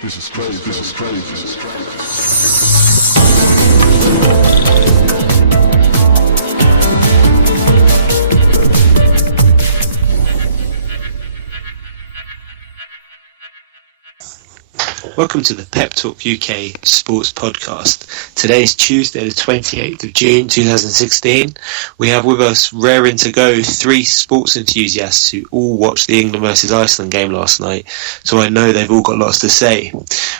This is crazy. This is crazy. This is Welcome to the Pep Talk UK Sports Podcast. Today is Tuesday, the 28th of June 2016. We have with us, raring to go, three sports enthusiasts who all watched the England versus Iceland game last night, so I know they've all got lots to say.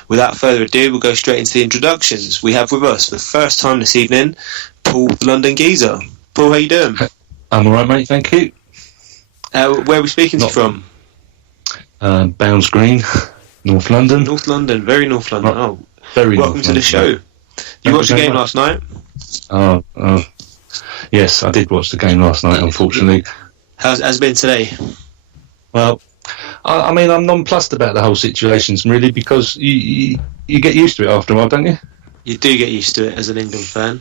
Without further ado, we'll go straight into the introductions. We have with us, for the first time this evening, Paul the London Geezer. Paul, how you doing? I'm alright, mate, thank you. Where are we speaking to you from? Bounds Green. North London. North London, very North London. Oh, very welcome to the show. You watched the game last night? Yes, I did watch the game last night, unfortunately. How's it been today? Well, I mean, I'm nonplussed about the whole situation, really, because you get used to it after a while, don't you? You do get used to it as an England fan.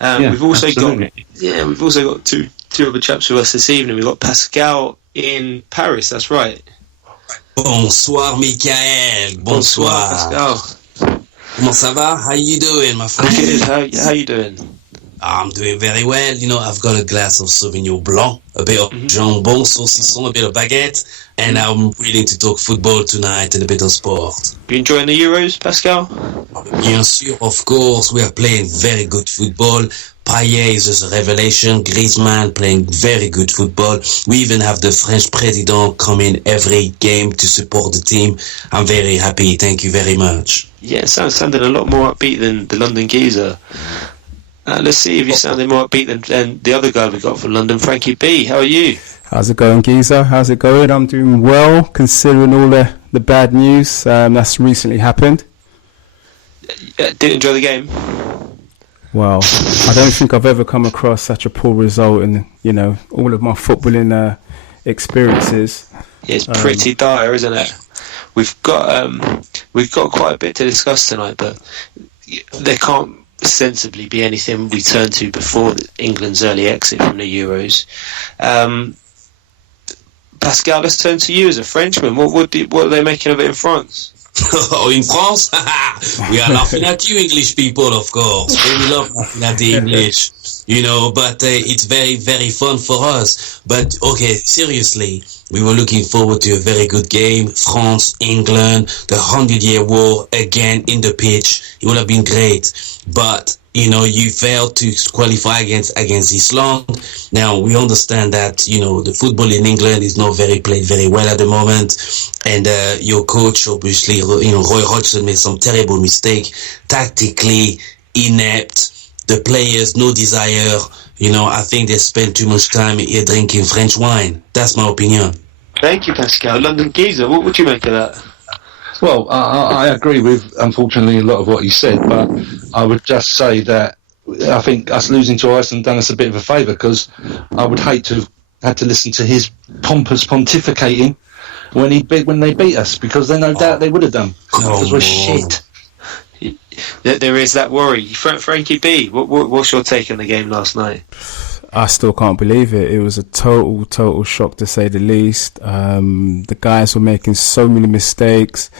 Yeah, we've also absolutely. got two other chaps with us this evening. We've got Pascal in Paris, that's right. Bonsoir, Michael. Bonsoir. Pascal. Comment ça va? How you doing, my friend? Good. How you doing? I'm doing very well. You know, I've got a glass of Sauvignon Blanc, a bit of jambon, saucisson, a bit of baguette, and I'm willing to talk football tonight and a bit of sport. You enjoying the Euros, Pascal? Bien sûr, of course. We are playing very good football. Payet is just a revelation. Griezmann playing very good football. We even have the French president coming every game to support the team. I'm very happy. Thank you very much. Yeah, sounding a lot more upbeat than the London Geezer. Let's see if you're sounding more upbeat than the other guy we got from London, Frankie B. How are you? How's it going, Geezer? How's it going? I'm doing well, considering all the bad news that's recently happened. Did you enjoy the game? Well, I don't think I've ever come across such a poor result in, all of my footballing experiences. Yeah, it's pretty dire, isn't it? We've got quite a bit to discuss tonight, but there can't sensibly be anything we turn to before England's early exit from the Euros. Pascal, let's turn to you as a Frenchman. What are they making of it in France? In France? We are laughing at you, English people, of course. We love laughing at the English, but it's very, very fun for us. But, okay, seriously, we were looking forward to a very good game. France, England, the 100-Year War, again, in the pitch. It would have been great. But, you failed to qualify against Iceland. Now, we understand that, the football in England is not played very well at the moment. And your coach, obviously, Roy Hodgson made some terrible mistake. Tactically inept. The players, no desire. I think they spend too much time here drinking French wine. That's my opinion. Thank you, Pascal. London Geezer, what would you make of that? Well, I agree with, unfortunately, a lot of what you said, but I would just say that I think us losing to Iceland done us a bit of a favour, because I would hate to have had to listen to his pompous pontificating when they beat us, because then no doubt they would have done, because we're shit. There is that worry. Frankie B, what's your take on the game last night? I still can't believe it. It was a total shock, to say the least. The guys were making so many mistakes.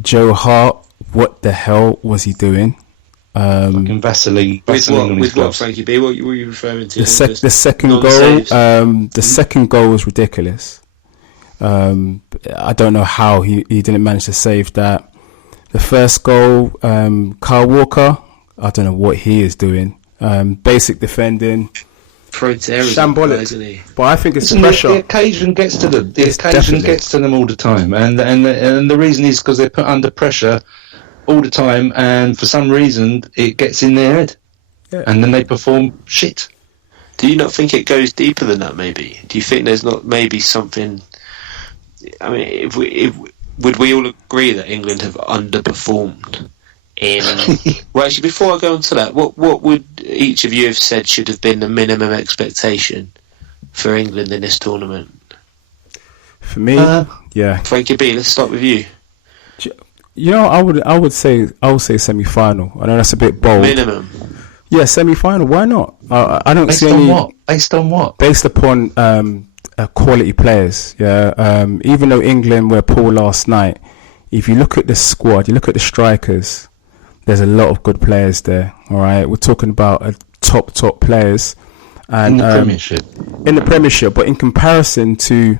Joe Hart, what the hell was he doing? Fucking Vaseline with what, Frankie B? What were you referring to? The second goal. The second goal was ridiculous. I don't know how he didn't manage to save that. The first goal, Kyle Walker, I don't know what he is doing. Basic defending. Shambolic, isn't he? But I think it's the pressure. The occasion gets to them. The occasion gets to them all the time, and the reason is because they're put under pressure all the time, and for some reason it gets in their head, and then they perform shit. Do you not think it goes deeper than that? Maybe. Do you think there's not maybe something? I mean, would we all agree that England have underperformed? Well, actually, before I go on to that, what would each of you have said should have been the minimum expectation for England in this tournament? For me, Frankie B, let's start with you. I would say semi-final. I know that's a bit bold. Minimum. Yeah, semi-final. Why not? I don't see any. Based on what? Based upon quality players. Yeah. Even though England were poor last night, if you look at the squad, you look at the strikers, there's a lot of good players there. All right, we're talking about top players, and in the Premiership. In the Premiership, but in comparison to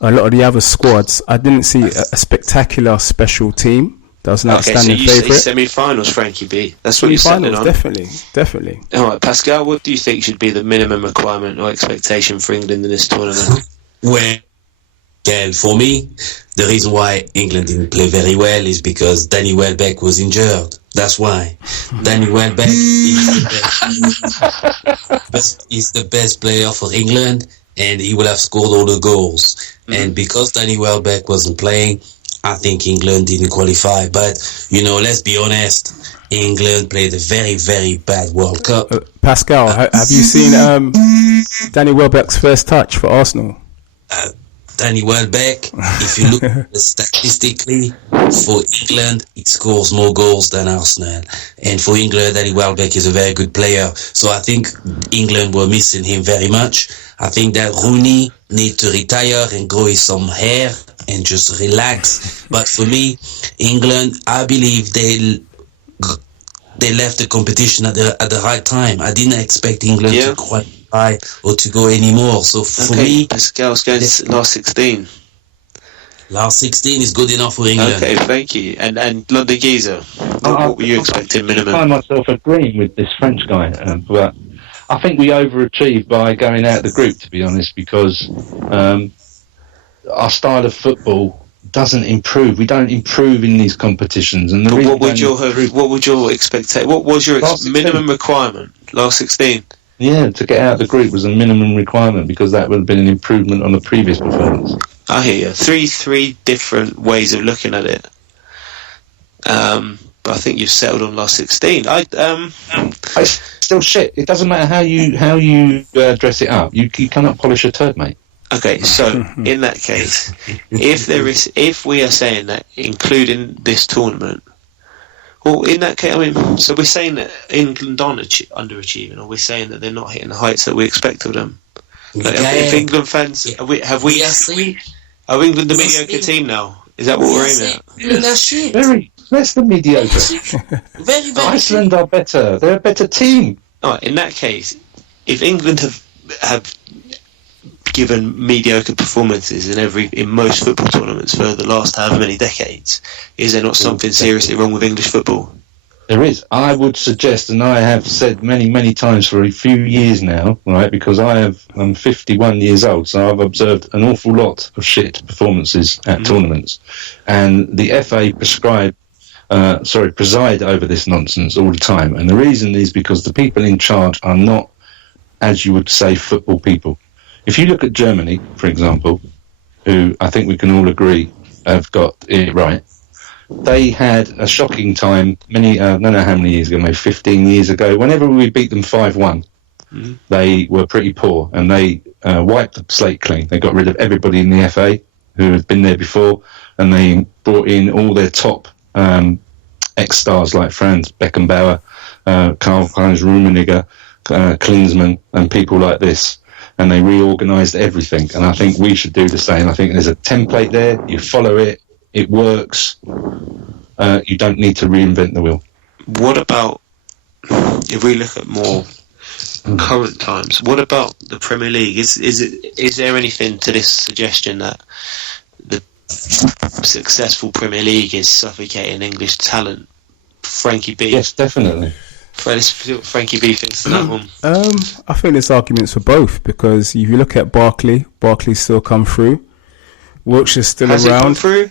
a lot of the other squads, I didn't see a spectacular special team. That was an outstanding favourite. Okay, so you say semi-finals, Frankie B. That's what you're settling on. Definitely. All right, Pascal, what do you think should be the minimum requirement or expectation for England in this tournament? Well, for me, the reason why England didn't play very well is because Danny Welbeck was injured. That's why. Danny Welbeck is the best player for England, and he will have scored all the goals. And because Danny Welbeck wasn't playing, I think England didn't qualify. But, let's be honest, England played a very, very bad World Cup. Pascal, have you seen Danny Welbeck's first touch for Arsenal? Danny Welbeck, if you look at statistically, for England, it scores more goals than Arsenal. And for England, Danny Welbeck is a very good player. So I think England were missing him very much. I think that Rooney need to retire and grow some hair and just relax. But for me, England, I believe they left the competition at the right time. I didn't expect England to qualify or to go anymore. So for me, Pascal's going to last 16. Last 16 is good enough for England. Okay, thank you. And London Geezer, what were you expecting minimum? I find myself agreeing with this French guy, but I think we overachieved by going out of the group, to be honest, because our style of football doesn't improve. We don't improve in these competitions. And what was your minimum requirement? Last 16? Yeah, to get out of the group was a minimum requirement, because that would have been an improvement on the previous performance. I hear you. Three different ways of looking at it. But I think you've settled on last 16. It's still shit. It doesn't matter how you dress it up. You cannot polish a turd, mate. Okay, so in that case, if we are saying that including this tournament, well, in that case, so we're saying that England aren't underachieving, or we're saying that they're not hitting the heights that we expect of them. Like, if England fans, are England the mediocre team now? Is that what we're aiming at? That's shit. Very less than mediocre. Very, very Iceland are better. They're a better team. All right, in that case, if England have given mediocre performances in most football tournaments for the last however many decades, is there not something seriously wrong with English football? There is. I would suggest, and I have said many, many times for a few years now, right, because I'm 51 years old, so I've observed an awful lot of shit performances at tournaments. And the FA preside over this nonsense all the time. And the reason is because the people in charge are not, as you would say, football people. If you look at Germany, for example, who I think we can all agree have got it right, they had a shocking time I don't know how many years ago, maybe 15 years ago. Whenever we beat them 5-1, they were pretty poor, and they wiped the slate clean. They got rid of everybody in the FA who had been there before, and they brought in all their top ex-stars like Franz Beckenbauer, Karl-Heinz Rummenigge, Klinsmann, and people like this. And they reorganised everything, and I think we should do the same. I think there's a template there, you follow it, it works, you don't need to reinvent the wheel. What about, if we look at more current times, what about the Premier League? Is there anything to this suggestion that the successful Premier League is suffocating English talent? Frankie B? Yes, definitely. Frankie B thinks that one. I think there's arguments for both, because if you look at Barkley's still come through. Wilkshire's still Has around. He come through?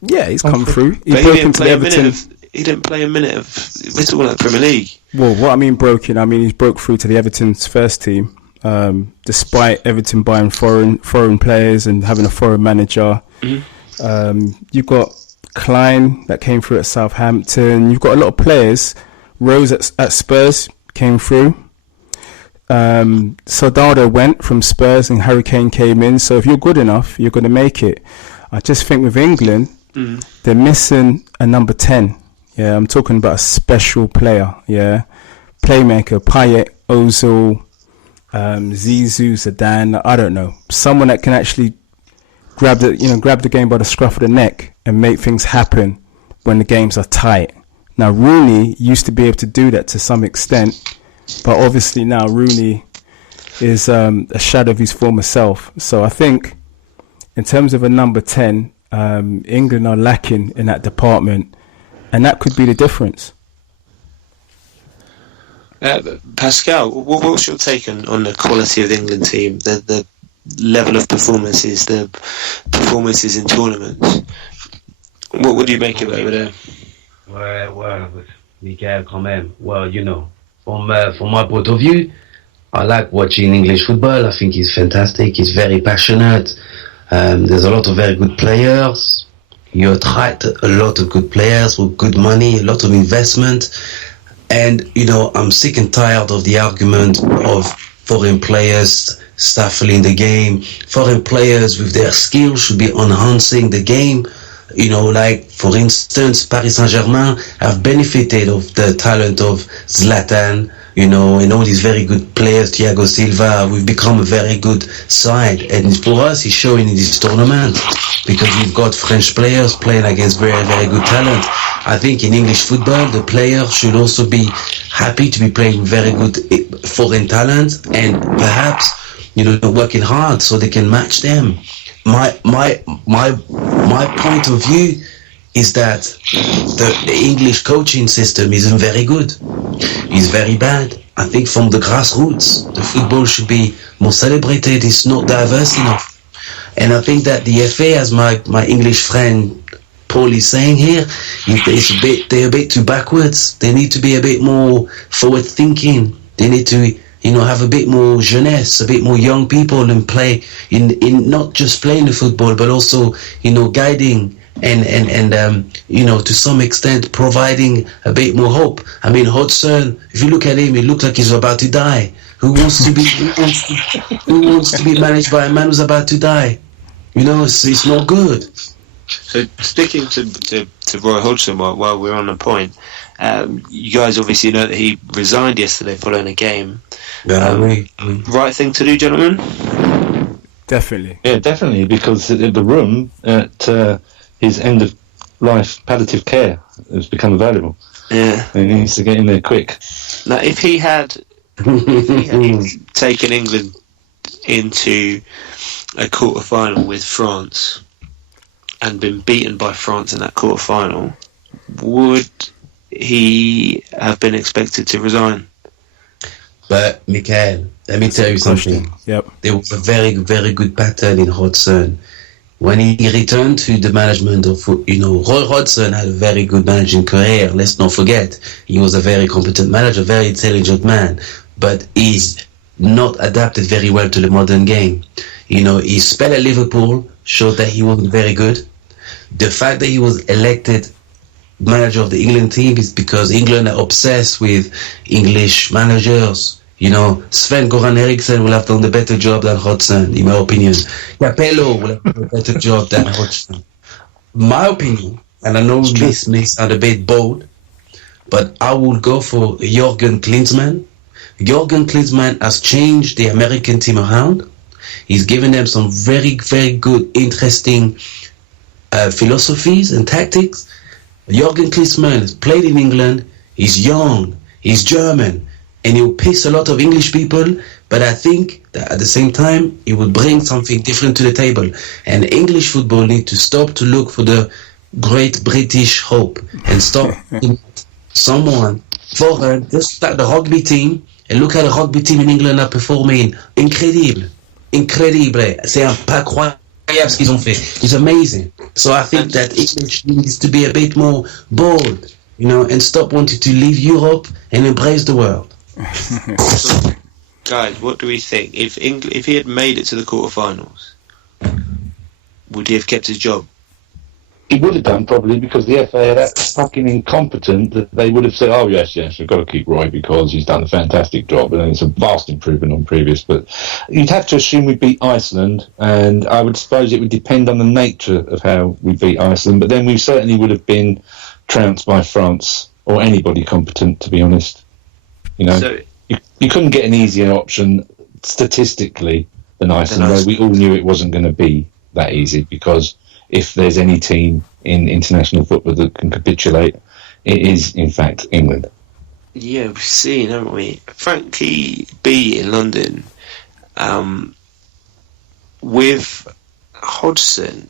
Yeah, he's come through. He broke into the Everton. He didn't play a minute of. We're talking about the Premier League. Well, what I mean broken, he's broke through to the Everton's first team, despite Everton buying foreign players and having a foreign manager. You've got Klein that came through at Southampton. You've got a lot of players. Rose at Spurs came through. Soldado went from Spurs and Harry Kane came in. So if you're good enough, you're going to make it. I just think with England, they're missing a number 10. Yeah, I'm talking about a special player. Yeah, playmaker, Payet, Ozil, Zizou, Zidane. I don't know, someone that can actually grab the game by the scruff of the neck and make things happen when the games are tight. Now, Rooney used to be able to do that to some extent, but obviously now Rooney is a shadow of his former self. So I think in terms of a number 10, England are lacking in that department, and that could be the difference. Pascal, what's your take on the quality of the England team, the level of performances, the performances in tournaments? What do you make of it over there? Well, Michael, quand même. Well, from my point of view, I like watching English football. I think it's fantastic. It's very passionate. There's a lot of very good players. You attract a lot of good players with good money, a lot of investment. And, I'm sick and tired of the argument of foreign players stifling the game. Foreign players with their skills should be enhancing the game. Like, for instance, Paris Saint-Germain have benefited of the talent of Zlatan, and all these very good players, Thiago Silva. We've become a very good side. And for us, it's showing in this tournament because we've got French players playing against very, very good talent. I think in English football, the players should also be happy to be playing very good foreign talent and perhaps, working hard so they can match them. My point of view is that the English coaching system isn't very good. It's very bad. I think from the grassroots, the football should be more celebrated. It's not diverse enough. And I think that the FA, as my English friend Paul is saying here, they're a bit too backwards. They need to be a bit more forward thinking. They need to have a bit more jeunesse, a bit more young people and play in not just playing the football, but also, guiding and to some extent providing a bit more hope. I mean, Hodgson, if you look at him, he looks like he's about to die. Who wants to be managed by a man who's about to die? It's not good. So sticking to Roy Hodgson while we're on the point, you guys obviously know that he resigned yesterday following a game. Right thing to do, gentlemen? Definitely. Yeah, definitely, because the room at his end of life palliative care has become available. Yeah. And he needs to get in there quick. Now, if he had taken England into a quarter-final with France and been beaten by France in that quarter-final, would he have been expected to resign? But, Michael, let me tell you something. Yep. There was a very, very good pattern in Hodgson. When he returned to the management of, Roy Hodgson had a very good managing career. Let's not forget. He was a very competent manager, very intelligent man. But he's not adapted very well to the modern game. His spell at Liverpool showed that he wasn't very good. The fact that he was elected manager of the England team is because England are obsessed with English managers. Sven Goran Eriksson will have done the better job than Hodgson, in my opinion. Capello will have done a better job than Hodgson. My opinion, and I know this may sound a bit bold, but I will go for Jürgen Klinsmann. Jürgen Klinsmann has changed the American team around. He's given them some very, very good, interesting philosophies and tactics. Jürgen Klinsmann has played in England. He's young. He's German. And he'll piss a lot of English people, but I think that at the same time, he will bring something different to the table. And English football need to stop to look for the great British hope and stop someone foreign, just like the rugby team, and look at the rugby team in England are performing. Incredible. C'est incroyable ce qu'ils ont fait. It's amazing. So I think that English needs to be a bit more bold, and stop wanting to leave Europe and embrace the world. So, guys, what do we think? If he had made it to the quarterfinals, would he have kept his job? He would have done, probably, because the FA are that fucking incompetent that they would have said, oh, yes, we've got to keep Roy because he's done a fantastic job, and it's a vast improvement on previous. But you'd have to assume we beat Iceland, and I would suppose it would depend on the nature of how we beat Iceland, but then we certainly would have been trounced by France, or anybody competent, to be honest. So, you couldn't get an easier option statistically than Iceland, though we all knew it wasn't going to be. that easy, because if there's any team in international football that can capitulate, it is, in fact, England. Yeah, we've seen, haven't we? Frankie B in London, with Hodgson,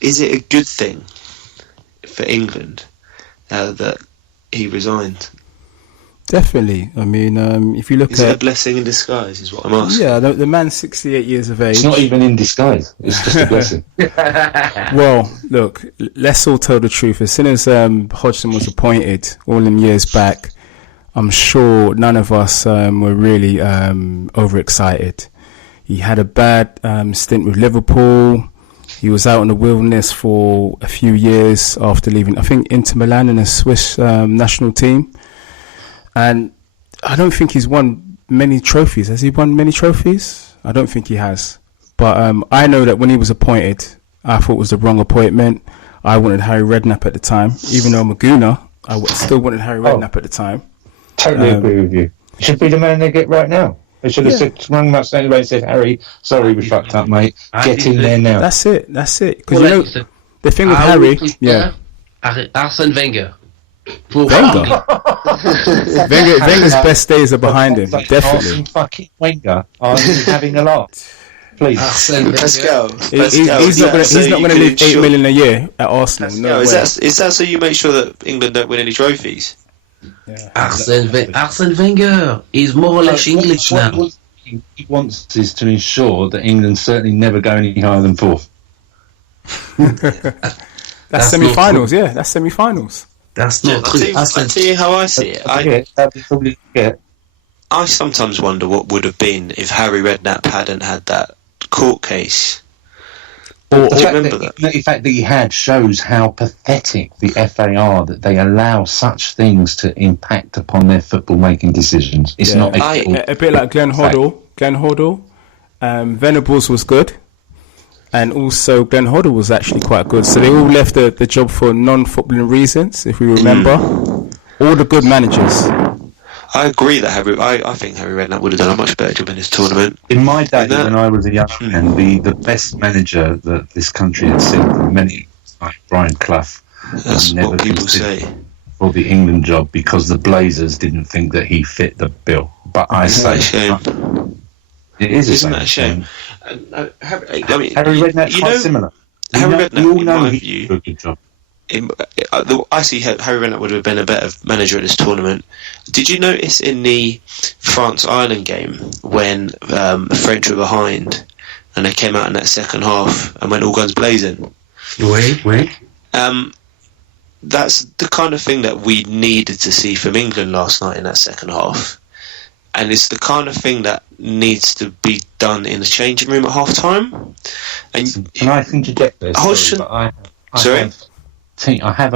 is it a good thing for England that he resigned? Definitely. I mean, if you look is it a blessing in disguise, is what I'm asking? Yeah, the man's 68 years of age. It's not even in disguise. It's just a blessing. Well, look, let's all tell the truth. As soon as Hodgson was appointed all them years back, I'm sure none of us were really overexcited. He had a bad stint with Liverpool. He was out in the wilderness for a few years after leaving, I think, Inter Milan in a Swiss national team. And I don't think he's won many trophies. Has he won many trophies? I don't think he has. But I know that when he was appointed, I thought it was the wrong appointment. I wanted Harry Redknapp at the time. Even though I'm a Gooner, I still wanted Harry Redknapp at the time. Totally agree with you. He should be the man they get right now. They should have rung him up straight away and said, Harry, sorry we fucked up, mate. Get in there now. That's it. Because the thing with Harry... Arsène Wenger. Wenger's best days are behind him, definitely. Arsene fucking Wenger. Are you having a laugh? Please. Pascal. He's not going to leave 8 million a year at Arsenal. No way. Is that so you make sure that England don't win any trophies? Yeah. Arsene Wenger is more or less English now. What he wants is to ensure that England certainly never go any higher than fourth. That's semi-finals, That's semi-finals. That's not true. I'll tell you how I see it. I sometimes wonder what would have been if Harry Redknapp hadn't had that court case. The fact that he had shows how pathetic the FA are, that they allow such things to impact upon their football making decisions. It's not a bit like Glenn Hoddle. Venables was good, and also Glenn Hoddle was actually quite good. So they all left the job for non-footballing reasons, if we remember. All the good managers. I agree that I think Harry Redknapp would have done a much better job in this tournament. In my day, when I was a young man, the best manager that this country had seen for many, like Brian Clough, that's what people say, for the England job, because the Blazers didn't think that he fit the bill. But I say, it is Isn't that a shame? Harry Redknapp's quite similar. Harry Redknapp, in my view, did a good job. I see Harry Redknapp would have been a better manager at this tournament. Did you notice in the France-Ireland game when the French were behind and they came out in that second half and went all guns blazing? Wait. That's the kind of thing that we needed to see from England last night in that second half. And it's the kind of thing that needs to be done in the changing room at half-time. And can I interject this? Sorry? I have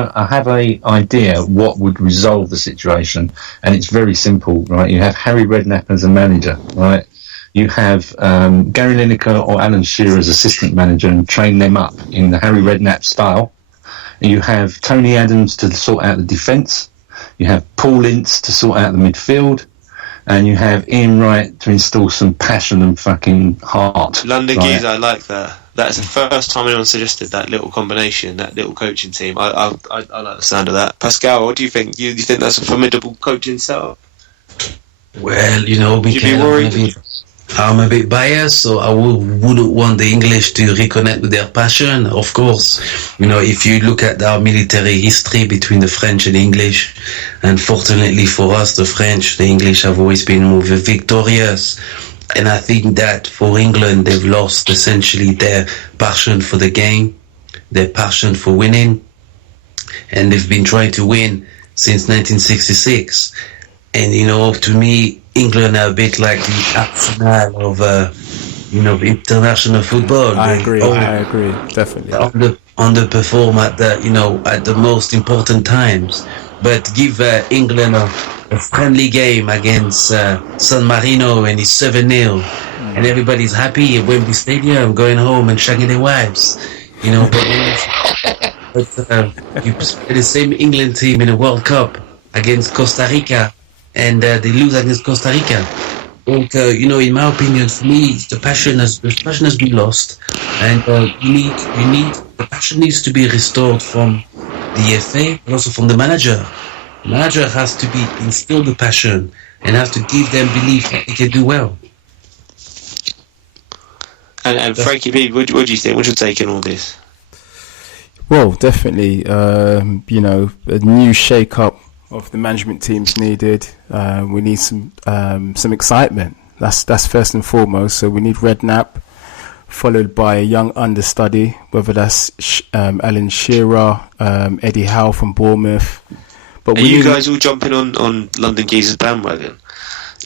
a idea what would resolve the situation, and it's very simple, right? You have Harry Redknapp as a manager, right? You have Gary Lineker or Alan Shearer as assistant manager and train them up in the Harry Redknapp style. And you have Tony Adams to sort out the defence. You have Paul Ince to sort out the midfield. And you have Ian Wright to install some passion and fucking heart. London Geese, I like that. That's the first time anyone suggested that little combination, that little coaching team. I like the sound of that. Pascal, what do you think? You think that's a formidable coaching setup? Well, I'm a bit biased, so I wouldn't want the English to reconnect with their passion. Of course, if you look at our military history between the French and English, and fortunately for us, the French, the English have always been more victorious. And I think that for England, they've lost essentially their passion for the game, their passion for winning. And they've been trying to win since 1966. And, to me, England are a bit like the Arsenal of, international football. I agree, definitely. Underperform at the most important times. But give England a friendly game against San Marino and it's 7-0 and everybody's happy at Wembley Stadium going home and shagging their wives, but you play the same England team in a World Cup against Costa Rica and they lose against Costa Rica. Donc, in my opinion, for me, the passion has been lost, and the passion needs to be restored from the FA, but also from the manager. The manager has to instill the passion and has to give them belief that they can do well. And Frankie B, what do you think? What's your take on all this? Well, definitely, a new shake-up of the management team's needed. We need some excitement. That's first and foremost. So we need Redknapp, followed by a young understudy, whether that's Alan Shearer, Eddie Howe from Bournemouth. But are you guys all jumping on London Geezers bandwagon,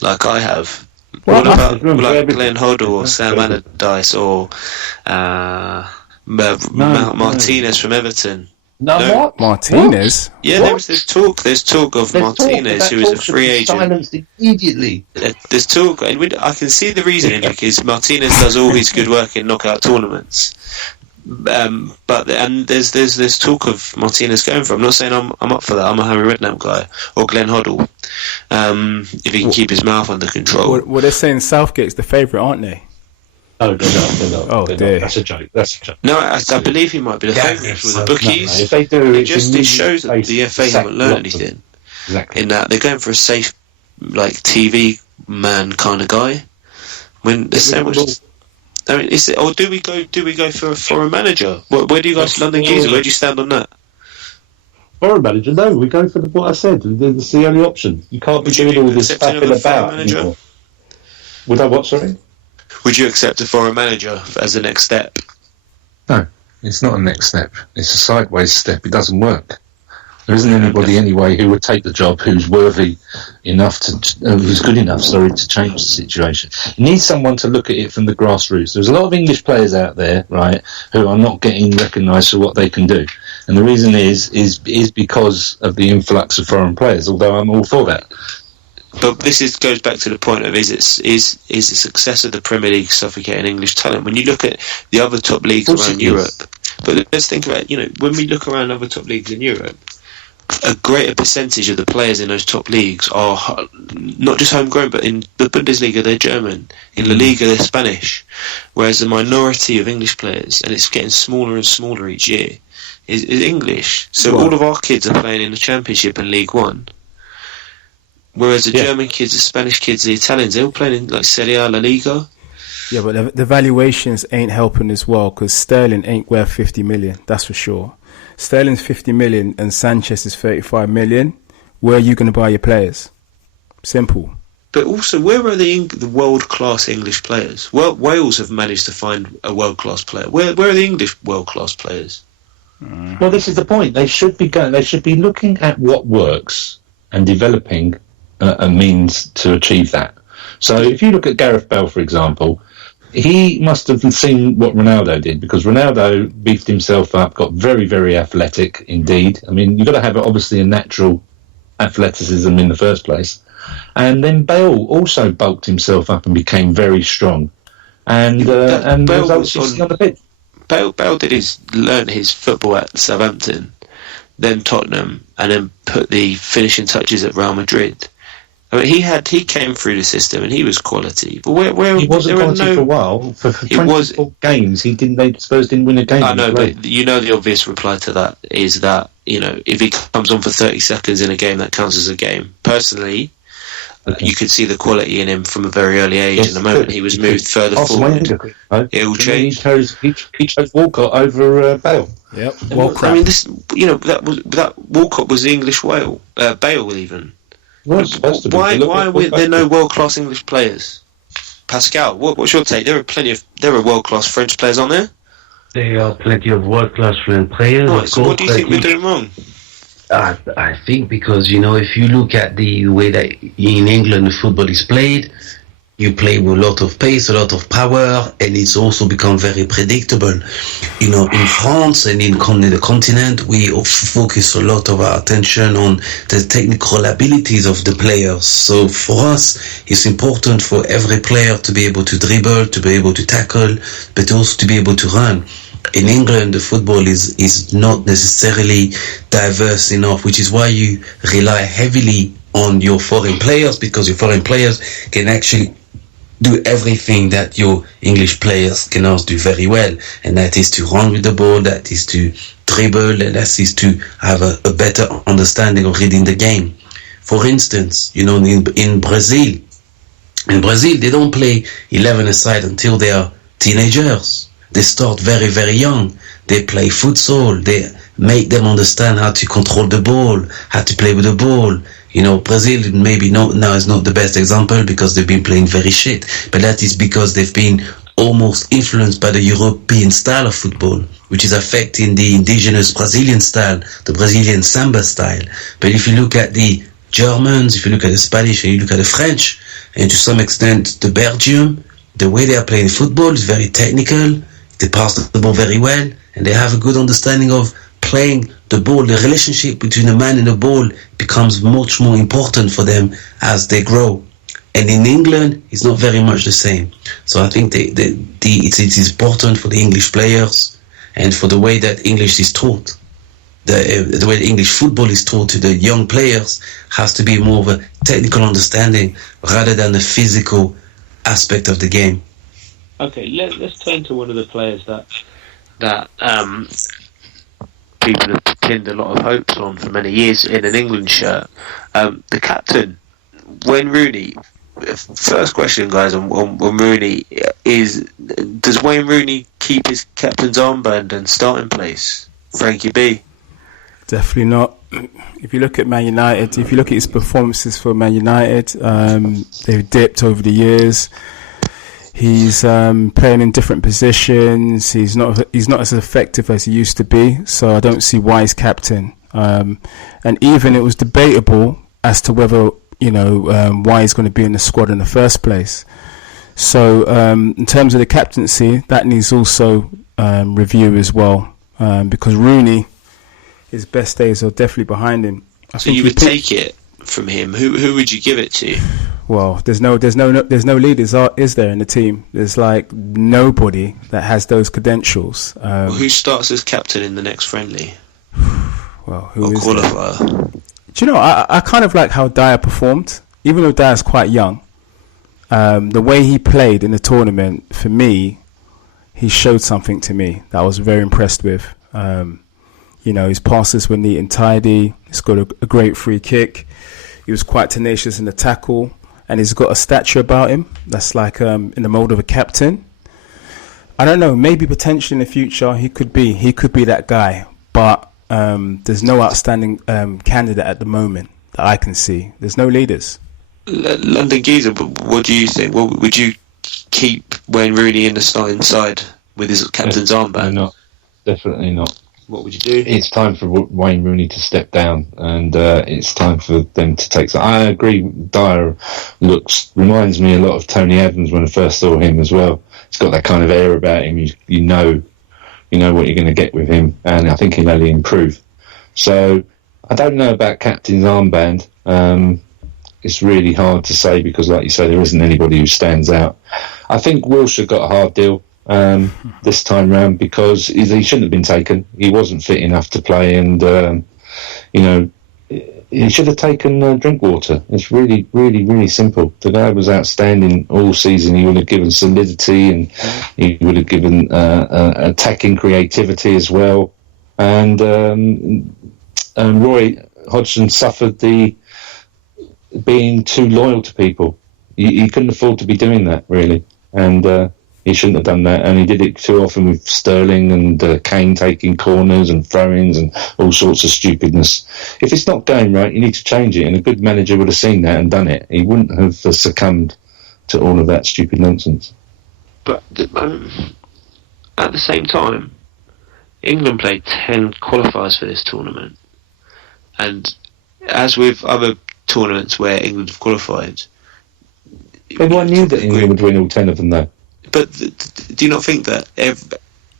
like I have? Well, what about like Glenn Hoddle or Sam Allardyce or Martinez from Everton? No, what? Martinez? What? Yeah, there's talk of Martinez, who is a free agent. Silenced immediately. There's talk, and I can see the reasoning because Martinez does all his good work in knockout tournaments. But there's talk of Martinez going for. I'm not saying I'm up for that. I'm a Harry Redknapp guy or Glenn Hoddle, if he can keep his mouth under control. Well, they're saying Southgate's the favourite, aren't they? No, they're not. Oh, dear. That's a joke. No, I believe he might be the favourite with the bookies. If they do, it shows that the FA haven't learned anything. Exactly. In that they're going for a safe, like TV man kind of guy. When there's so much. I mean, is it, or do we go for a foreign manager? Where do you guys, London Geezer? Where do you stand on that? Foreign manager? No, we go for what I said. That's the only option. You can't be doing all this faffing about anymore. Would I what? Sorry. Would you accept a foreign manager as the next step? No, it's not a next step. It's a sideways step. It doesn't work. There isn't anybody anyway who would take the job who's worthy enough who's good enough, to change the situation. You need someone to look at it from the grassroots. There's a lot of English players out there, right, who are not getting recognised for what they can do. And the reason is because of the influx of foreign players, although I'm all for that. But this goes back to the point of is the success of the Premier League suffocating English talent? When you look at the other top leagues around Europe, but let's think about, when we look around other top leagues in Europe, a greater percentage of the players in those top leagues are not just homegrown, but in the Bundesliga they're German, in La Liga they're Spanish, whereas the minority of English players, and it's getting smaller and smaller each year, is English. So all of our kids are playing in the Championship and League One. Whereas the German kids, the Spanish kids, the Italians, they're all playing in like Serie A, La Liga. Yeah, but the valuations ain't helping as well, because Sterling ain't worth 50 million, that's for sure. Sterling's 50 million and Sanchez is 35 million. Where are you going to buy your players? Simple. But also, where are the world-class English players? Well, Wales have managed to find a world-class player. Where are the English world-class players? Well, this is the point. They should be looking at what works and developing a means to achieve that. So if you look at Gareth Bale, for example, he must have seen what Ronaldo did, because Ronaldo beefed himself up, got very, very athletic indeed. I mean, you've got to have obviously a natural athleticism in the first place. And then Bale also bulked himself up and became very strong. And results you see on the pitch. Bale learned his football at Southampton, then Tottenham, and then put the finishing touches at Real Madrid. I mean, he came through the system and he was quality. But where he wasn't quality for a while. For 24 games, Spurs didn't win a game. I know, but the obvious reply to that is that if he comes on for 30 seconds in a game, that counts as a game. Personally, you could see the quality in him from a very early age. Yes, and the moment he was moved further forward, it all changed. He chose Walcott over Bale. Yep. I mean, that Walcott was the English Bale even. Why are there no world-class English players? Pascal, what's your take? There are world-class French players on there. There are plenty of world-class French players. Right, so what do you think we're doing wrong? I think because, if you look at the way that in England football is played, you play with a lot of pace, a lot of power, and it's also become very predictable. In France and in the continent, we focus a lot of our attention on the technical abilities of the players. So for us, it's important for every player to be able to dribble, to be able to tackle, but also to be able to run. In England, the football is not necessarily diverse enough, which is why you rely heavily on your foreign players, because your foreign players can actually do everything that your English players cannot do very well, and that is to run with the ball, that is to dribble, and that is to have a better understanding of reading the game. For instance, in Brazil, they don't play 11-a-side until they are teenagers. They start very, very young. They play futsal. They make them understand how to control the ball, how to play with the ball. Brazil maybe now is not the best example because they've been playing very shit. But that is because they've been almost influenced by the European style of football, which is affecting the indigenous Brazilian style, the Brazilian samba style. But if you look at the Germans, if you look at the Spanish, and you look at the French, and to some extent the Belgium, the way they are playing football is very technical. They pass the ball very well, and they have a good understanding of playing the ball. The relationship between the man and the ball becomes much more important for them as they grow. And in England, it's not very much the same. So I think it's important for the English players and for the way that English is taught. The way English football is taught to the young players has to be more of a technical understanding rather than the physical aspect of the game. Okay, let's turn to one of the players that people have pinned a lot of hopes on for many years in an England shirt. The captain, Wayne Rooney. First question, guys, on Rooney is: does Wayne Rooney keep his captain's armband and starting place? Frankie B. Definitely not. If you look at Man United, if you look at his performances for Man United, they've dipped over the years. He's playing in different positions. He's not as effective as he used to be. So I don't see why he's captain. And even it was debatable as to whether why he's going to be in the squad in the first place. So in terms of the captaincy, that needs also review as well, because Rooney, his best days are definitely behind him. So you would take it from him. Who would you give it to? Well, there's no leaders, is there, in the team? There's like nobody that has those credentials. Who starts as captain in the next friendly? Well, who is qualifier? Do you know? I kind of like how Dyer performed, even though Dyer's quite young. The way he played in the tournament, for me, he showed something to me that I was very impressed with. His passes were neat and tidy. He's got a great free kick. He was quite tenacious in the tackle, and he's got a stature about him that's like in the mold of a captain. I don't know. Maybe potentially in the future he could be that guy, but there's no outstanding candidate at the moment that I can see. There's no leaders. London Geezer, what do you think? Would you keep Wayne Rooney in the starting side with his captain's armband? Not. Definitely not. What would you do? It's time for Wayne Rooney to step down, and it's time for them to take. I agree. Dyer reminds me a lot of Tony Adams when I first saw him as well. He's got that kind of air about him. You know what you're going to get with him, and I think he'll only improve. So I don't know about captain's armband. It's really hard to say because, like you say, there isn't anybody who stands out. I think Wilshere got a hard deal this time round because he shouldn't have been taken. He wasn't fit enough to play, and he should have taken Drinkwater. It's really, really, really simple. The guy was outstanding all season. He would have given solidity, and he would have given attacking creativity as well. And Roy Hodgson suffered the being too loyal to people. He couldn't afford to be doing that, really, and he shouldn't have done that, and he did it too often with Sterling and Kane taking corners and throw-ins and all sorts of stupidness. If it's not going right, you need to change it, and a good manager would have seen that and done it. He wouldn't have succumbed to all of that stupid nonsense. But at the same time, England played 10 qualifiers for this tournament, and as with other tournaments where England have qualified, everyone knew that England would win all 10 of them, though. But do you not think that,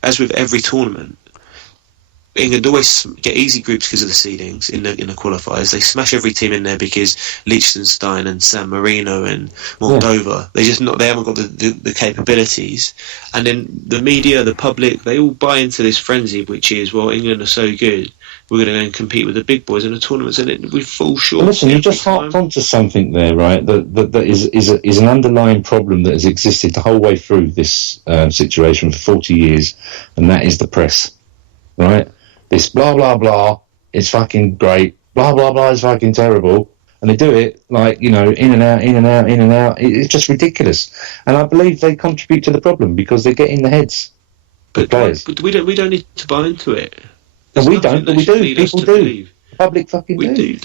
as with every tournament, England always get easy groups because of the seedings in the qualifiers. They smash every team in there because Liechtenstein and San Marino and Moldova, they haven't got the capabilities. And then the media, the public, they all buy into this frenzy, which is, well, England are so good, we're going to go and compete with the big boys in the tournaments, and we fall short. Well, listen, you just harped onto something there, right? That is an underlying problem that has existed the whole way through this situation for 40 years, and that is the press, right? This blah, blah, blah is fucking great. Blah, blah, blah is fucking terrible. And they do it like, in and out, in and out, in and out. It's just ridiculous. And I believe they contribute to the problem because they get in the heads of players. But we don't need to buy into it. No, we don't, but we do. People do. The public fucking do. We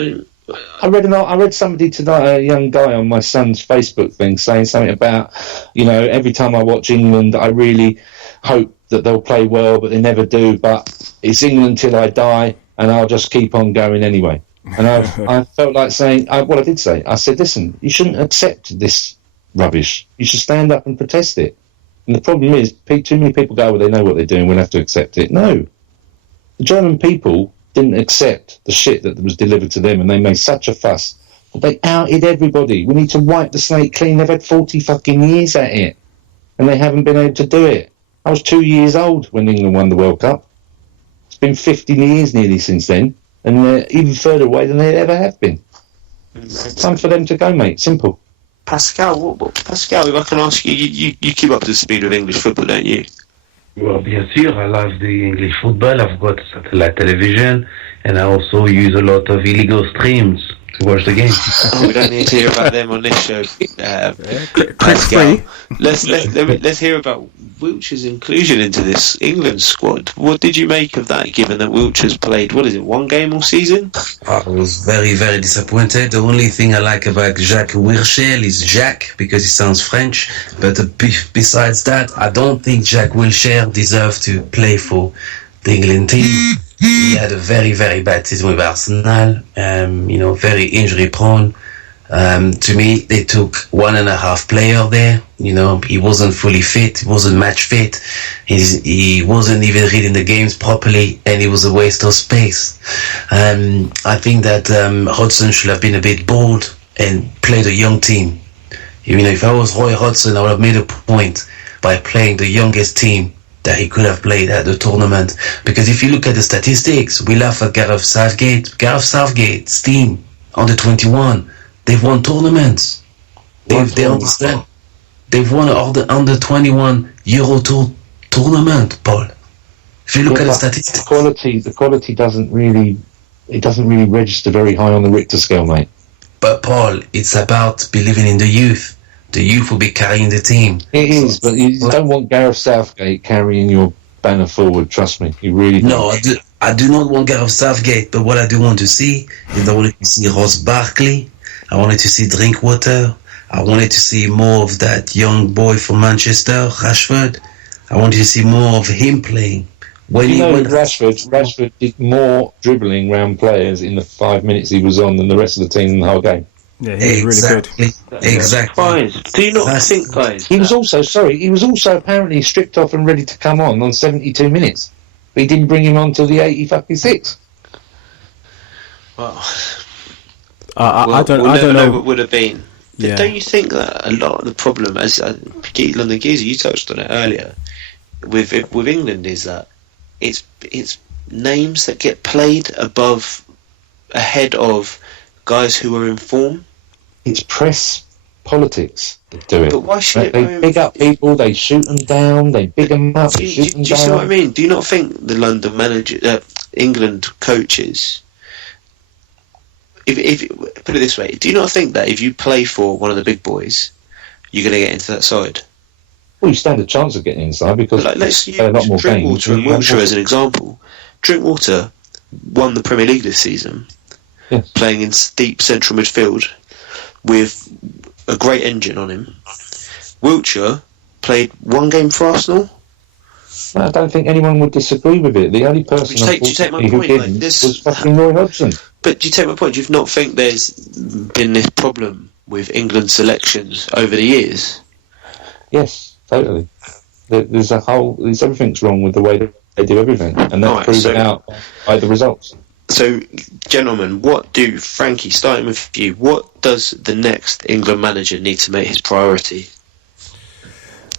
do. I read somebody tonight, a young guy on my son's Facebook thing, saying something about, every time I watch England, I really hope that they'll play well, but they never do. But it's England till I die, and I'll just keep on going anyway. And I felt like saying, what I did say, I said, listen, you shouldn't accept this rubbish. You should stand up and protest it. And the problem is, too many people go, well, they know what they're doing, we'll have to accept it. No. The German people didn't accept the shit that was delivered to them, and they made such a fuss. But they outed everybody. We need to wipe the slate clean. They've had 40 fucking years at it, and they haven't been able to do it. I was 2 years old when England won the World Cup. It's been 15 years nearly since then, and they're even further away than they ever have been. Time for them to go, mate. Simple. Pascal, Pascal, if I can ask you, you keep up to the speed of English football, don't you? Well, bien sûr, I love the English football. I've got satellite television, and I also use a lot of illegal streams to watch the game. We don't need to hear about them on this show. Pascal, let's hear about Wiltshire's inclusion into this England squad. What did you make of that, given that Wiltshire's played, one game all season? I was very, very disappointed. The only thing I like about Jacques Wilshere is Jacques, because he sounds French. But besides that, I don't think Jacques Wilshere deserves to play for the England team. He had a very, very bad season with Arsenal, very injury prone. To me, they took 1.5 player there. He wasn't fully fit. He wasn't match fit. He wasn't even reading the games properly, and it was a waste of space. I think that Hodgson should have been a bit bold and played a young team. If I was Roy Hodgson, I would have made a point by playing the youngest team that he could have played at the tournament. Because if you look at the statistics, we laugh at Gareth Southgate's team, under 21. They've won tournaments. They understand. They've won all the under 21 Euro Tour tournament, Paul. If you look at the statistics, the quality doesn't really register very high on the Richter scale, mate. But Paul, it's about believing in the youth. The youth will be carrying the team. It is, but you don't want Gareth Southgate carrying your banner forward. Trust me, you really don't. No, I do not want Gareth Southgate. But what I do want to see is I wanted to see Ross Barkley. I wanted to see Drinkwater. I wanted to see more of that young boy from Manchester, Rashford. I wanted to see more of him playing. Rashford did more dribbling round players in the 5 minutes he was on than the rest of the team in the whole game. Yeah, he was really good. Exactly. Guys, do you not think, guys? He was also apparently stripped off and ready to come on 72 minutes. But he didn't bring him on till the 86. Well, I don't know what would have been. Yeah. Don't you think that a lot of the problem, as London Geezer, you touched on it earlier, with England, is that it's names that get played ahead of guys who are in form. It's press politics that do it. But why should they big up people? They shoot them down. They big them up. Do you see what I mean? Do you not think the London England coaches? If put it this way, do you not think that if you play for one of the big boys, you're going to get into that side? Well, you stand a chance of getting inside because let's use a lot more Drinkwater and Wiltshire as an example. Drinkwater won the Premier League this season, yes, playing in deep central midfield with a great engine on him. Wiltshire played one game for Arsenal. I don't think anyone would disagree with it. The only person who didn't was fucking Roy Hodgson. But do you take my point? Do you not think there's been this problem with England selections over the years? Yes, totally. Everything's wrong with the way that they do everything, and that's proven out by the results. So, gentlemen, Frankie, starting with you, what does the next England manager need to make his priority?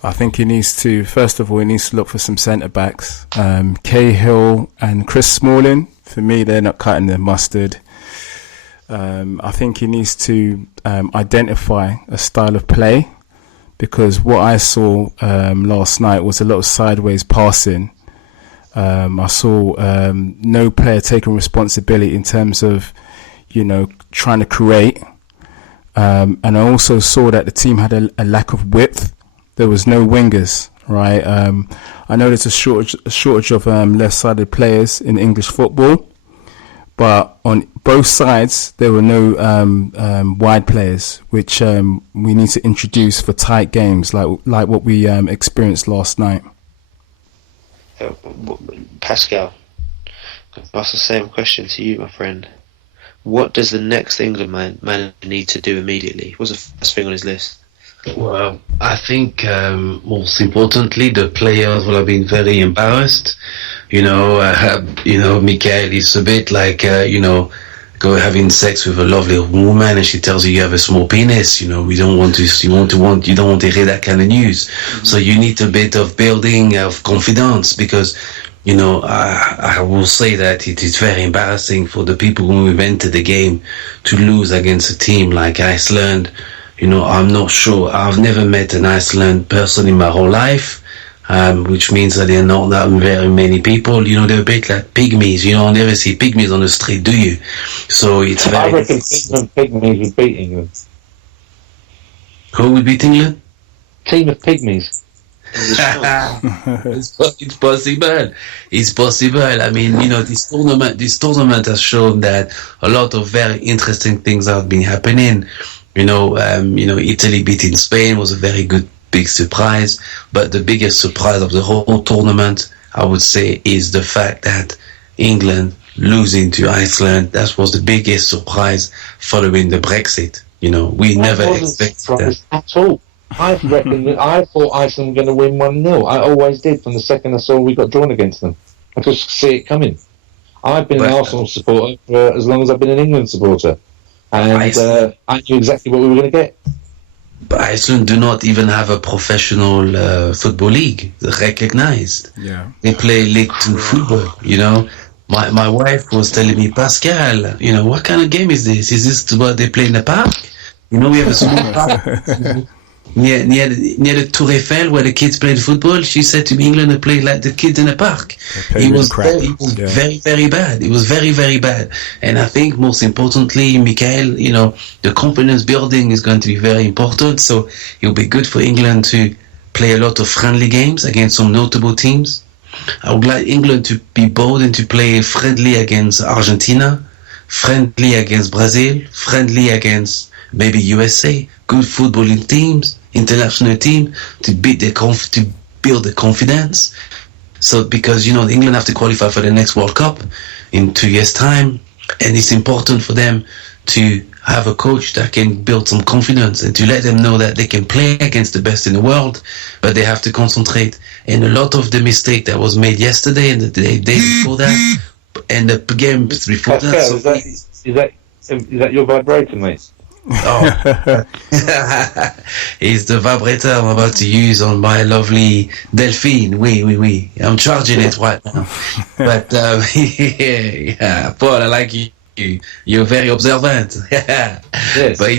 I think he needs to, first of all, look for some centre-backs. Cahill and Chris Smalling, for me, they're not cutting the mustard. I think he needs to identify a style of play, because what I saw last night was a lot of sideways passing. I saw no player taking responsibility in terms of, trying to create. And I also saw that the team had a lack of width. There was no wingers, right? I know there's a shortage of left-sided players in English football, but on both sides there were no wide players, which we need to introduce for tight games, like what we experienced last night. Pascal, I'll ask the same question to you, my friend. What does the next England man need to do immediately? What's the first thing on his list? Well, I think most importantly, the players will have been very embarrassed. Mikael is a bit like, go having sex with a lovely woman and she tells you have a small penis. You don't want to hear that kind of news. Mm-hmm. So you need a bit of building of confidence, because, I will say that it is very embarrassing for the people who invented the game to lose against a team like Iceland. I'm not sure. I've never met an Iceland person in my whole life, which means that they're not that very many people. They're a bit like pygmies. You never see pygmies on the street, do you? So it's very... I reckon pygmies would beat England. Who would beat England? Team of pygmies. It's possible. It's possible. I mean, this tournament has shown that a lot of very interesting things have been happening. Italy beating Spain was a very good, big surprise. But the biggest surprise of the whole tournament, I would say, is the fact that England losing to Iceland, that was the biggest surprise following the Brexit. We never expected that at all. I thought Iceland were going to win 1-0. I always did from the second I saw we got drawn against them. I could see it coming. I've been an Arsenal supporter for as long as I've been an England supporter. And I knew exactly what we were going to get. But Iceland do not even have a professional football league recognized. Yeah. They play League 2 football, My wife was telling me, Pascal, what kind of game is this? Is this what they play in the park? We have a small park near the Tour Eiffel where the kids play football. She said to me, England are playing like the kids in the park. It was very, very bad. It was very, very bad. And I think most importantly, Mikael, the confidence building is going to be very important. So it'll be good for England to play a lot of friendly games against some notable teams. I would like England to be bold and to play friendly against Argentina, friendly against Brazil, friendly against maybe USA, good footballing teams, international team, to build the confidence. So because England have to qualify for the next World Cup in 2 years' time, and it's important for them to have a coach that can build some confidence and to let them know that they can play against the best in the world, but they have to concentrate. And a lot of the mistake that was made yesterday and the day before that, and the game before Pascal, that. Is that your vibrator, mate? Oh, it's the vibrator I'm about to use on my lovely Delphine. Oui. I'm charging it right now. But yeah, Paul, I like you. You're very observant. Yes. But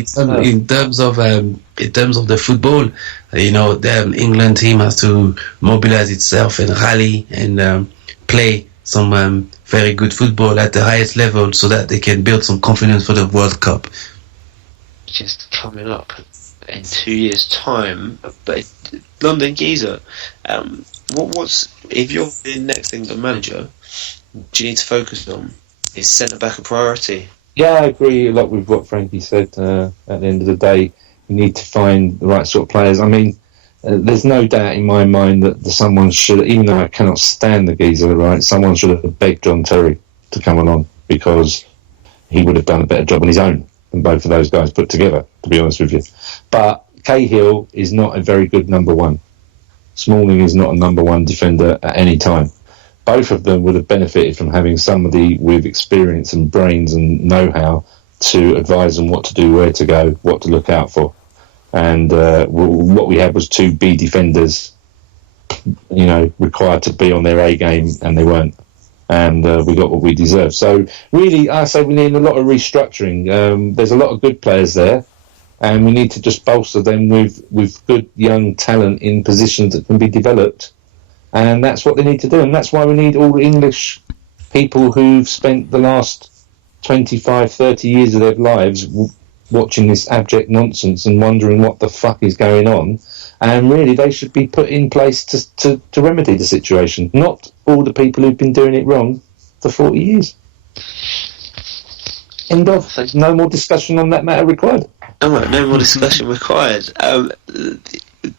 in terms of the football, the England team has to mobilize itself and rally and play some very good football at the highest level so that they can build some confidence for the World Cup. Just coming up in 2 years' time, but London Geezer, what's if you're the next England manager, what do you need to focus on? Is centre back a priority? Yeah, I agree a lot with what Frankie said. At the end of the day, you need to find the right sort of players. I mean, there's no doubt in my mind that someone should, even though I cannot stand the Geezer, right, someone should have begged John Terry to come along, because he would have done a better job on his own than both of those guys put together, to be honest with you. But Cahill is not a very good number one. Smalling is not a number one defender at any time. Both of them would have benefited from having somebody with experience and brains and know-how to advise them what to do, where to go, what to look out for. And what we had was two B defenders, required to be on their A game, and they weren't. And we got what we deserved. So really, I say we need a lot of restructuring. There's a lot of good players there, and we need to just bolster them with good young talent in positions that can be developed. And that's what they need to do. And that's why we need all English people who've spent the last 25, 30 years of their lives watching this abject nonsense and wondering what the fuck is going on. And really, they should be put in place to remedy the situation, not all the people who've been doing it wrong for 40 years. End of. No more discussion on that matter required. All right, no more discussion required.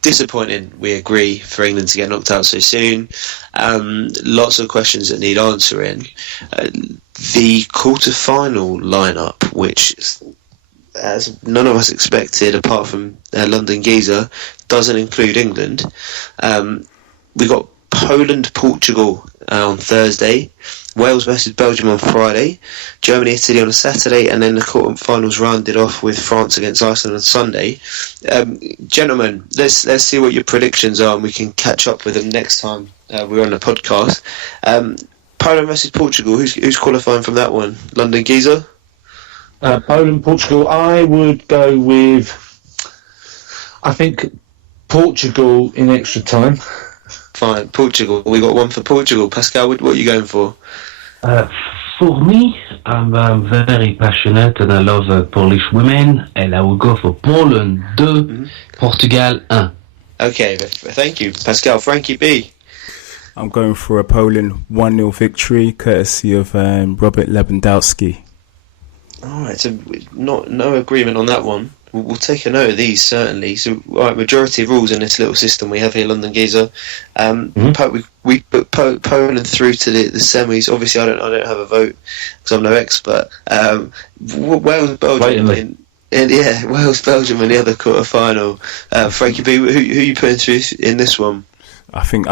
Disappointing, we agree, for England to get knocked out so soon. Lots of questions that need answering. The quarter-final lineup, which, as none of us expected, apart from London Geezer, doesn't include England. We got Poland-Portugal on Thursday, Wales versus Belgium on Friday, Germany-Italy on a Saturday, and then the quarter-finals rounded off with France against Iceland on Sunday. Gentlemen, let's see what your predictions are, and we can catch up with them next time we're on the podcast. Poland versus Portugal, who's qualifying from that one? London Geezer? Poland, Portugal, I would go with, I think, Portugal in extra time. Fine, Portugal. We got one for Portugal. Pascal, what are you going for? For me, I'm very passionate and I love Polish women, and I will go for Poland 2, Portugal 1. Okay, thank you. Pascal, Frankie B. I'm going for a Poland 1-0 victory, courtesy of Robert Lewandowski. All right, so no agreement on that one. We'll take a note of these, certainly. So, all right, majority of rules in this little system we have here, London Geezer. We put Poland through to the semis. Obviously, I don't have a vote because I'm no expert. Wales, Belgium, Wales, Belgium in the other quarter final. Frankie B, who are you putting through in this one? I think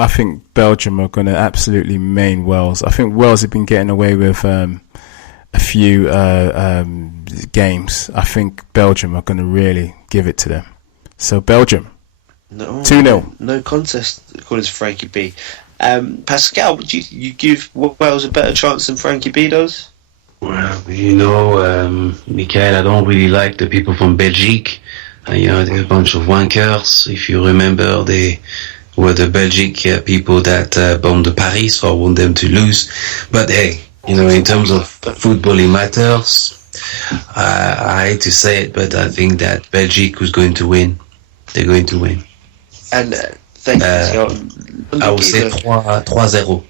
Belgium are going to absolutely maim Wales. I think Wales have been getting away with a few games. I think Belgium are going to really give it to them. So Belgium, 2-0. No contest, according to Frankie B. Pascal, would you give Wales a better chance than Frankie B does? Well, Michael, I don't really like the people from Belgique. They're a bunch of wankers. If you remember, they were the Belgique people that bombed the Paris, so I want them to lose. But hey, in terms of football, it matters. I hate to say it, but I think that Belgique was going to win. They're going to win. And thank you. I would say 3-0.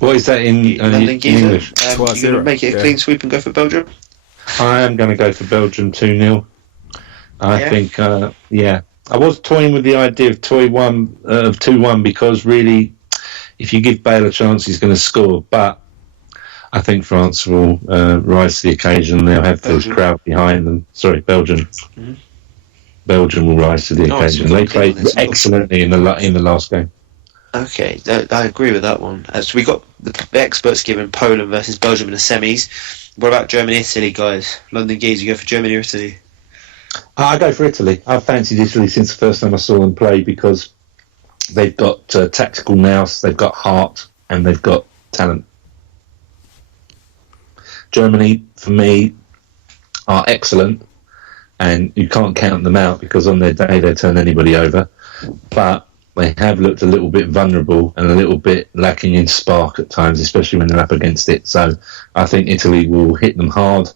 What is that in English? You're going to make it a clean sweep and go for Belgium? I am going to go for Belgium 2-0. I think, I was toying with the idea of 2-1 because really, if you give Bale a chance, he's going to score. But I think France will rise to the occasion. They'll have the crowd behind them. Sorry, Belgium. Mm-hmm. Belgium will rise to the occasion. They played excellently in the last game. Okay, I agree with that one. So we got the experts giving Poland versus Belgium in the semis. What about Germany, Italy, guys? London Geese, you go for Germany or Italy? I go for Italy. I've fancied Italy since the first time I saw them play because they've got tactical nous, they've got heart, and they've got talent. Germany, for me, are excellent, and you can't count them out because on their day they turn anybody over. But they have looked a little bit vulnerable and a little bit lacking in spark at times, especially when they're up against it. So I think Italy will hit them hard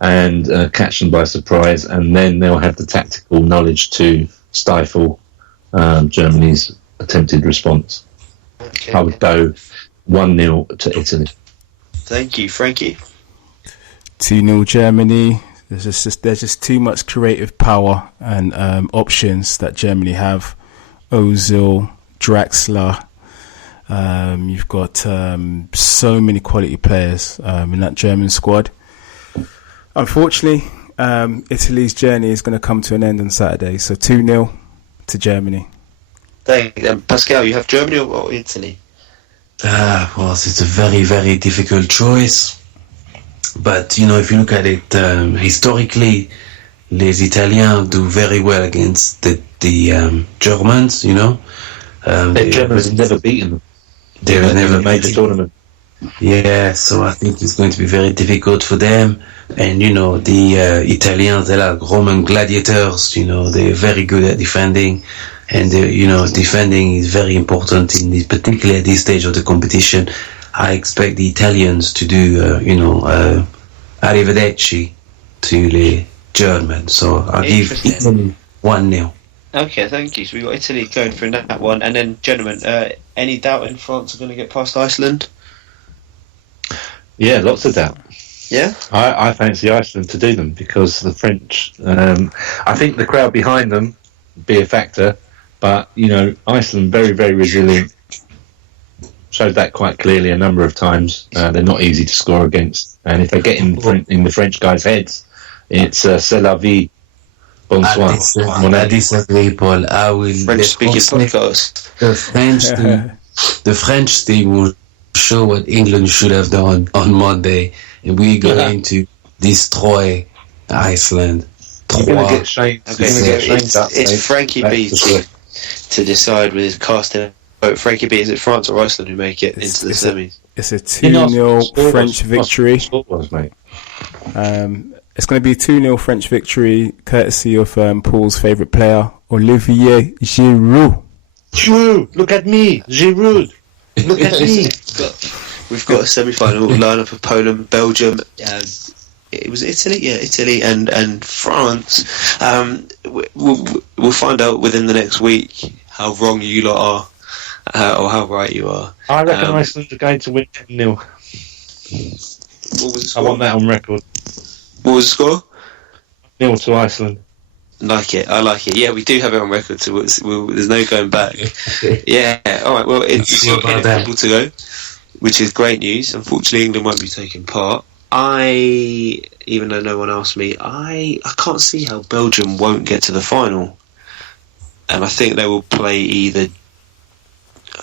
and catch them by surprise, and then they'll have the tactical knowledge to stifle Germany's attempted response. Okay. I would go 1-0 to Italy. Thank you, Frankie. 2-0 Germany. There's just too much creative power and options that Germany have. Ozil, Draxler. You've got so many quality players in that German squad. Unfortunately, Italy's journey is going to come to an end on Saturday. So 2-0 to Germany. Pascal, you have Germany or Italy? Well, it's a very, very difficult choice. But, you know, if you look at it historically, les Italiens do very well against the Germans, you know. The Germans have never beaten them. They've never made the tournament. Yeah, so I think it's going to be very difficult for them. And, you know, the Italians, they're like Roman gladiators, you know, they're very good at defending. And, you know, defending is very important, particularly at this stage of the competition. I expect the Italians to do, arrivederci to the Germans. So I'll give Italy 1-0. Okay, thank you. So we got Italy going for that one. And then, gentlemen, any doubt in France are going to get past Iceland? Yeah, lots of doubt. Yeah? I fancy Iceland to do them because the French, I think the crowd behind them be a factor, but, you know, Iceland very, very resilient. Showed that quite clearly a number of times. They're not easy to score against. And if they get in the French guys' heads, it's c'est la vie. Bonsoir. I disagree, Paul. I will. French-speaking podcast. The French team will show what England should have done on Monday, and we're going to destroy Iceland. You're going to get shamed. It's Frankie B to decide with his casting vote. Frankie B, is it France or Iceland who make it into the semis? It's a 2-0 French victory. It's going to be a 2-0 French victory, courtesy of Paul's favourite player, Olivier Giroud. Giroud, look at me, Giroud. Look at me. We've got a semi-final lineup of Poland, Belgium. It was Italy, Italy and France. We'll find out within the next week how wrong you lot are, or how right you are. I reckon Iceland are going to win 10-0. I want that on record. What was the score? 0 to Iceland. I like it. Yeah, we do have it on record, so there's no going back. Yeah, all right. Well, it's football to go, which is great news. Unfortunately, England won't be taking part. Even though no one asked me, I can't see how Belgium won't get to the final, and I think they will play either. It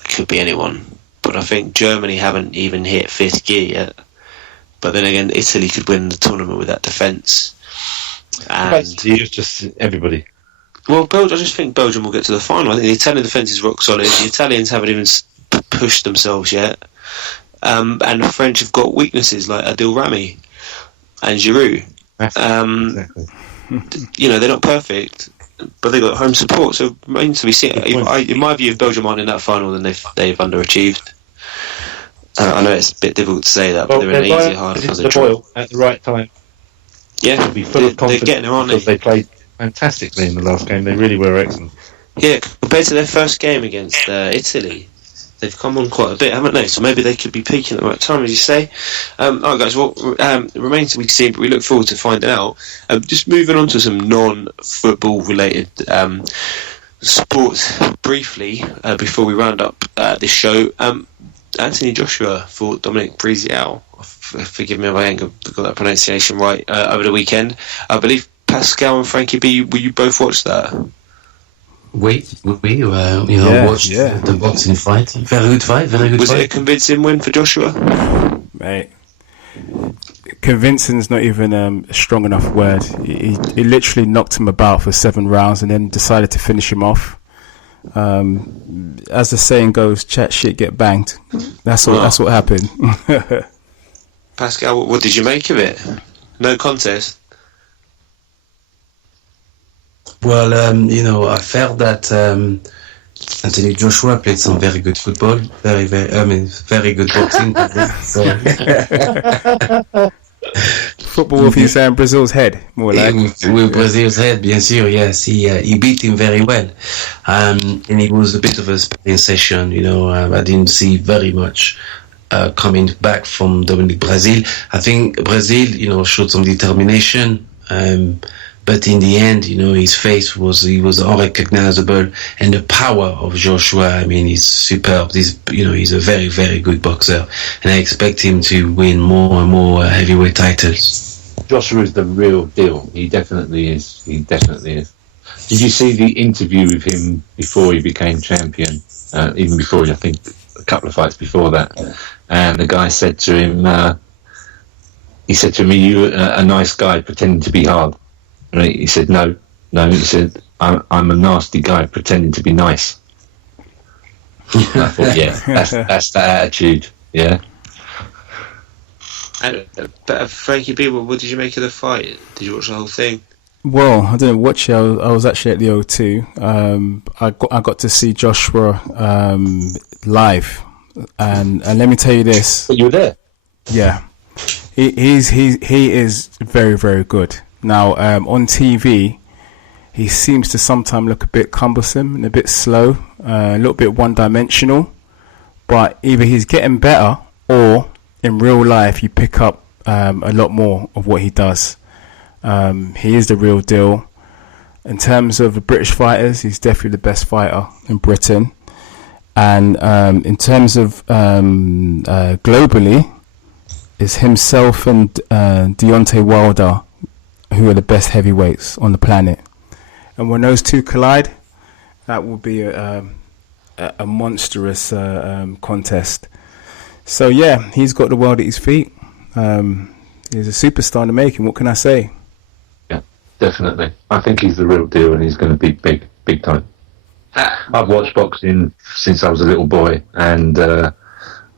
could be anyone, but I think Germany haven't even hit fifth gear yet. But then again, Italy could win the tournament with that defence. And basically, it's just everybody. Well, I just think Belgium will get to the final. I think the Italian defence is rock solid. The Italians haven't even pushed themselves yet. And the French have got weaknesses like Adil Rami and Giroud. Exactly. You know, they're not perfect, but they've got home support. So it remains to be seen. In my view, if Belgium aren't in that final, then they've underachieved. I know it's a bit difficult to say that, but they're in an easier, harder position. At the right time. Yeah, be full of confidence, they're getting there, aren't they? Because they played fantastically in the last game. They really were excellent. Yeah, compared to their first game against Italy, they've come on quite a bit, haven't they? So maybe they could be peaking at the right time, as you say. All right, guys, well, it remains to be seen, but we look forward to finding out. Just moving on to some non-football related sports briefly, before we round up this show. Anthony Joshua for Dominic Breezial. Forgive me if I ain't got that pronunciation right, over the weekend. I believe Pascal and Frankie B, will you both watch that? We watched the boxing fight. Very good fight. Was it a convincing win for Joshua? Mate, convincing's not even a strong enough word. He literally knocked him about for 7 rounds and then decided to finish him off. As the saying goes, chat shit, get banged. That's what happened. Pascal, what did you make of it? No contest. Well, I felt that Anthony Joshua played some very good football, very good boxing. Football with his Brazil's head, more like. With Brazil's head, bien sûr, yes. He beat him very well. And it was a bit of a sparring session, I didn't see very much coming back from Dominic Breazeale. I think Breazeale, showed some determination, but in the end, his face was unrecognizable, and the power of Joshua, is superb. He's a very, very good boxer, and I expect him to win more and more heavyweight titles. Joshua is the real deal. He definitely is. Did you see the interview with him before he became champion? Even before, I think, a couple of fights before that. And the guy said to him, he said to me, "You a nice guy pretending to be hard?" And he said, "No." He said, I'm a nasty guy pretending to be nice." And I thought, yeah, that's the attitude. Yeah. And, but Frankie B, what did you make of the fight? Did you watch the whole thing? Well, I didn't watch it. I was actually at the O2. I got to see Joshua live, and let me tell you this. But you were there. Yeah, he is very, very good. Now on TV, he seems to sometimes look a bit cumbersome and a bit slow, a little bit one-dimensional. But either he's getting better, or in real life, you pick up a lot more of what he does. He is the real deal. In terms of the British fighters, he's definitely the best fighter in Britain. And in terms of globally, it's himself and Deontay Wilder who are the best heavyweights on the planet. And when those two collide, that will be a monstrous contest. So yeah, he's got the world at his feet. He's a superstar in the making. What can I say? Yeah, definitely. I think he's the real deal, and he's going to be big time. I've watched boxing since I was a little boy, and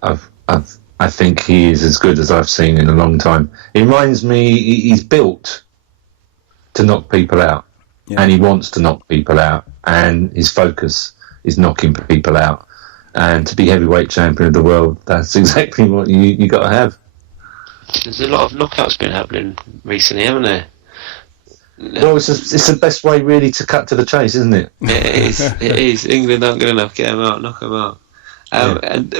I think he is as good as I've seen in a long time. He reminds me, he's built to knock people out, and he wants to knock people out, and his focus is knocking people out. And to be heavyweight champion of the world, that's exactly what you got to have. There's a lot of knockouts been happening recently, haven't there? Well, it's the best way really to cut to the chase, isn't it? It is. England aren't good enough. Get them out, knock them out. And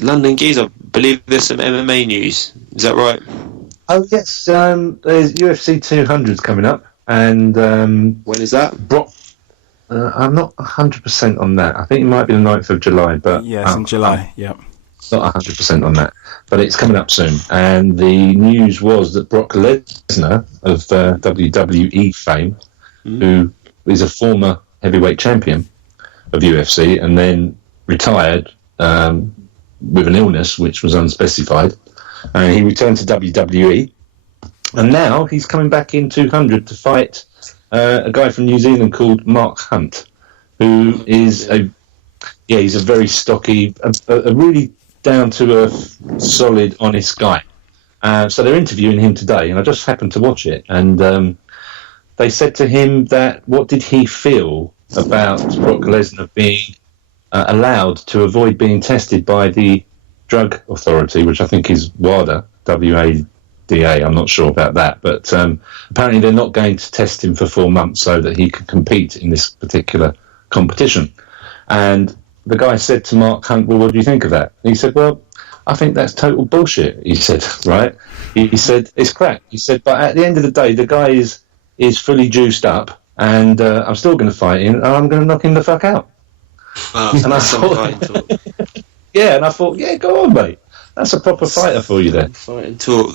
London Geese, I believe there's some MMA news. Is that right? Oh yes, there's UFC 200's coming up, and when is that? I'm not 100% on that. I think it might be the 9th of July, but yeah, it's in July. Yeah, not 100% on that, but it's coming up soon. And the news was that Brock Lesnar of WWE fame, who is a former heavyweight champion of UFC, and then retired with an illness which was unspecified, and he returned to WWE, and now he's coming back in 200 to fight a guy from New Zealand called Mark Hunt, who is he's a very stocky, a really down-to-earth, solid, honest guy. So they're interviewing him today, and I just happened to watch it, and they said to him that what did he feel about Brock Lesnar being allowed to avoid being tested by the drug authority, which I think is WADA, W-A-D-A, I'm not sure about that, but apparently they're not going to test him for 4 months so that he can compete in this particular competition. And the guy said to Mark Hunt, well, what do you think of that? And he said, well, I think that's total bullshit, he said, right? He said, it's crap. He said, but at the end of the day, the guy is fully juiced up, and I'm still going to fight him, and I'm going to knock him the fuck out. And I thought, and I thought, yeah, go on, mate. That's a proper fighter for you there. Fight and talk.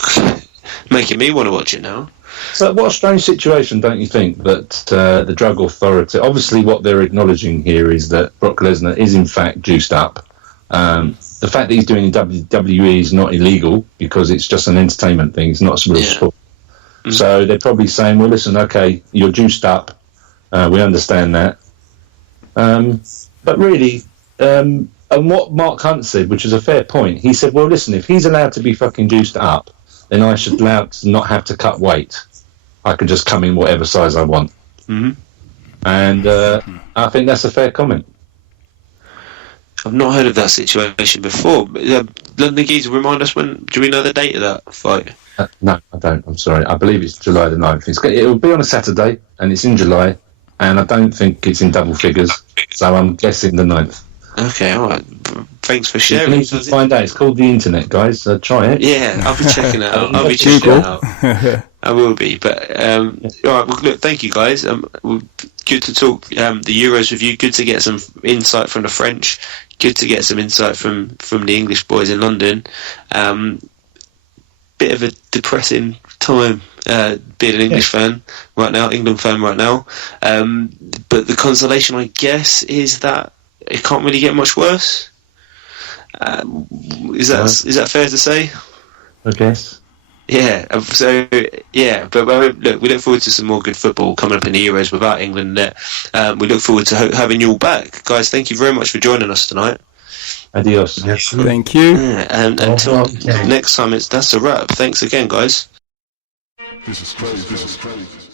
Making me want to watch it now. But what a strange situation, don't you think, that the drug authority... Obviously, what they're acknowledging here is that Brock Lesnar is, in fact, juiced up. The fact that he's doing WWE is not illegal because it's just an entertainment thing. It's not a real sport. Mm-hmm. So they're probably saying, well, listen, okay, you're juiced up. We understand that. But really... and what Mark Hunt said, which is a fair point, he said, well, listen, if he's allowed to be fucking juiced up, then I should allowed to not have to cut weight. I could just come in whatever size I want. Mm-hmm. And I think that's a fair comment. I've not heard of that situation before. London Geese, remind us when... Do we know the date of that fight? No, I don't. I'm sorry. I believe it's July the 9th. It'll be on a Saturday, and it's in July, and I don't think it's in double figures, so I'm guessing the 9th. Okay, all right. Thanks for sharing. You need to find out. It's called the internet, guys. Try it. Yeah, I'll be checking it out. I'll be checking it out. I will be. But all right. Well, look, thank you, guys. Good to talk the Euros with you. Good to get some insight from the French. Good to get some insight from the English boys in London. bit of a depressing time being an English fan right now, England fan right now. But the consolation, I guess, is that it can't really get much worse. Is that fair to say? I guess. Yeah. So yeah, but look, we look forward to some more good football coming up in the Euros without England. We look forward to having you all back, guys. Thank you very much for joining us tonight. Adios. Yes. Thank you. Yeah, and until next time, that's a wrap. Thanks again, guys. This is crazy.